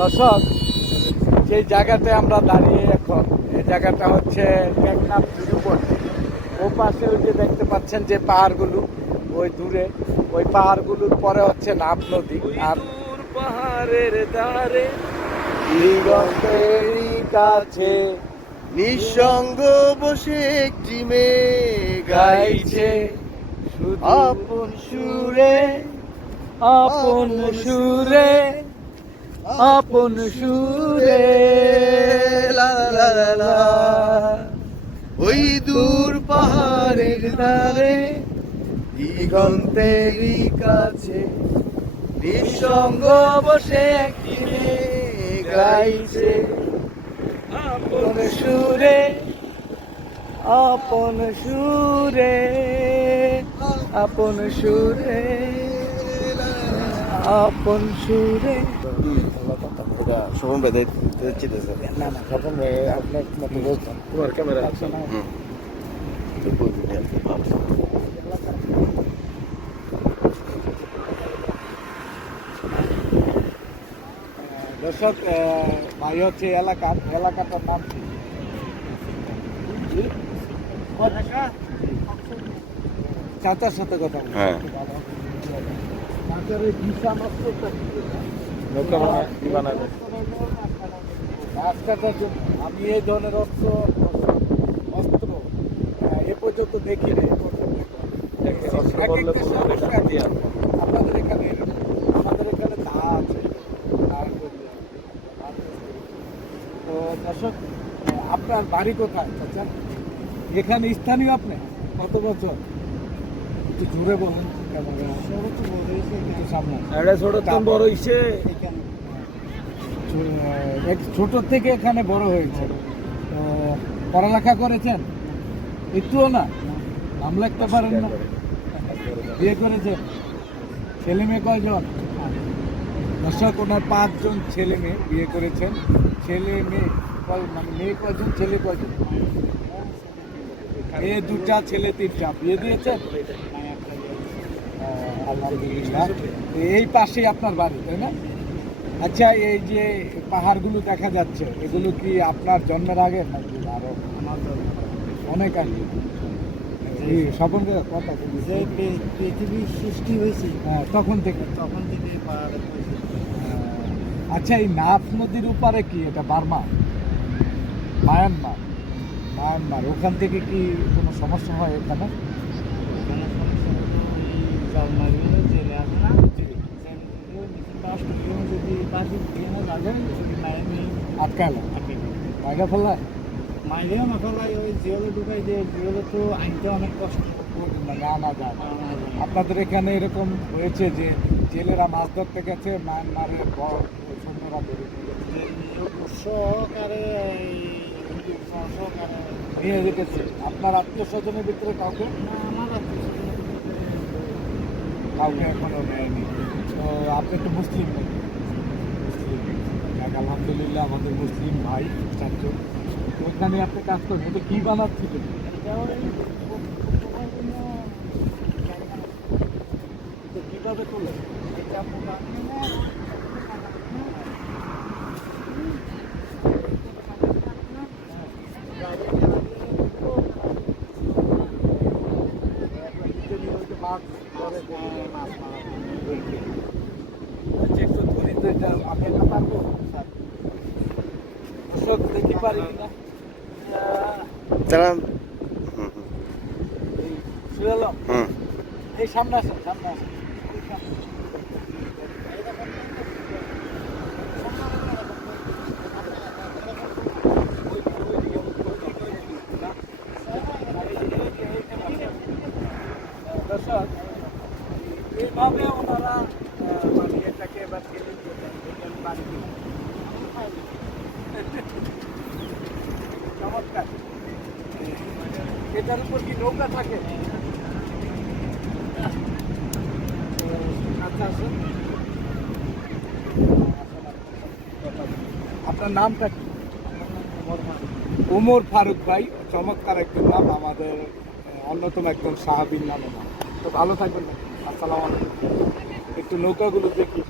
দর্শক যে জায়গাতে আমরা দাঁড়িয়ে এখন এই জায়গাটা হচ্ছে টেকনাফ তিরুপতি ও পাশে ওই যে দেখতে পাচ্ছেন যে পাহাড়গুলো ওই দূরে। ওই পাহাড়গুলোর পরে হচ্ছে নাফ নদী আর পাহাড়ের ধারে দিগন্তেরই কাছে নিঃসঙ্গ বসে একটি মেয়ে গাইছে। আপন সুরে আপন সুরে আপন সুরে। ওই দূর পাহাড়ের ধারে, দিগন্তেরই কাছে নিঃসঙ্গ বসে মেয়ে গাইছে আপন সুরে আপন সুরে আপন সুরে আপন সুরে এটা শোভন বেদে চিতেছে না না তখন আপনার মতো তোমার ক্যামেরা আছে। না দর্শক ভাই হচ্ছে এলাকার এলাকাটার নাম কি? চাচার সাথে কথা হ্যাঁ। চাচার এই ভিসা মাত্রটা কি? নৌকা বানায় বানাবে রাস্তাটার জন্য আমি এই ধরনের অস্ত্র অস্ত্র এ পর্যন্ত। আপনাদের এখানে। আমাদের এখানে আছে। তো দর্শক আপনার বাড়ি কোথায় এখানে স্থানীয় আপনি কত বছর একটু জুড়ে বলুন এটা ছোট তো বড় ছোট থেকে এখানে বড় হয়েছে। পড়ালেখা করেছেন? একটুও না? নাম লিখতে পারেন না? বিয়ে করেছেন? ছেলে মেয়ে কয়জন? দর্শক ওনার পাঁচজন ছেলে মেয়ে বিয়ে করেছেন। ছেলে মেয়ে কয়- মানে মেয়ে কয়জন ছেলে কয়জন? মেয়ে দুটা ছেলে তিনটা। বিয়ে দিয়েছেন? আলহামদুলিল্লাহ। এই পাশেই আপনার বাড়ি তাই না? আচ্ছা এই যে পাহাড়গুলো দেখা যাচ্ছে এগুলো কি আপনার জন্মের আগে নাকি আরও? অনেক আগে। স্বপন কথা সৃষ্টি হয়েছে। হ্যাঁ, তখন থেকে। তখন থেকে পাহাড়ে আচ্ছা এই নাফ নদীর উপারে কি এটা বার্মা? মায়ানমার। মায়ানমার। ওখান থেকে কি কোনো সমস্যা হয় এখানে? ওখানে সমস্যা হলো এই জলমাইগুলো জেলে আছে না পাঁচ কিলো যদি পাশে দিয়ে না আটকালো। আটকে ফেলায় না ওই জেলে ঢুকাই দিয়ে জেলে তো আনতে অনেক কষ্ট। আনা যায় না। আপনাদের এখানে এরকম হয়েছে যে জেলেরা মাছ ধরতে গেছে মায়ানমারের বড় সৈন্যরা ধরে। সহকারে নিয়ে যেতেছে। আপনার আত্মীয় স্বজনের ভিতরে কাউকে না আমার আত্মীয়-স্বজনের ভিতরে কাউকে এখনও নেয়নি তো আপনি তো মুসলিম। মুসলিম আলহামদুলিল্লাহ আমাদের মুসলিম ভাই, চারজন। তো ওখানে আপনি কাজ করেন এটা কি বানাচ্ছিলেন কীভাবে তো করলেন এটা মাছ ধরে মাছ মারা আচ্ছা একটু ধরি তো এটা আমি এটা পারব? দর্শক দেখি পারি কিনা? তারা হুম হুম। এই সামনে আসেন সামনে আসেন এই সামনে। ওই- ওইদিকে, ওইদিকে, ওইদিকে, না? দর্শক, এইভাবে ওনারা মানে এটাকে এবার দিয়ে। চমৎকার। এটার উপর কি নৌকা থাকে? আচ্ছা আসুন আপনার নামটা কি? উমর ফারুক। ভাই চমৎকার একজন নাম আমাদের অন্যতম একজন সাহাবীর নামে নাম। তো ভালো থাকবেন। না আসসালাম আলাইকুম। একটু নৌকাগুলো দেখি।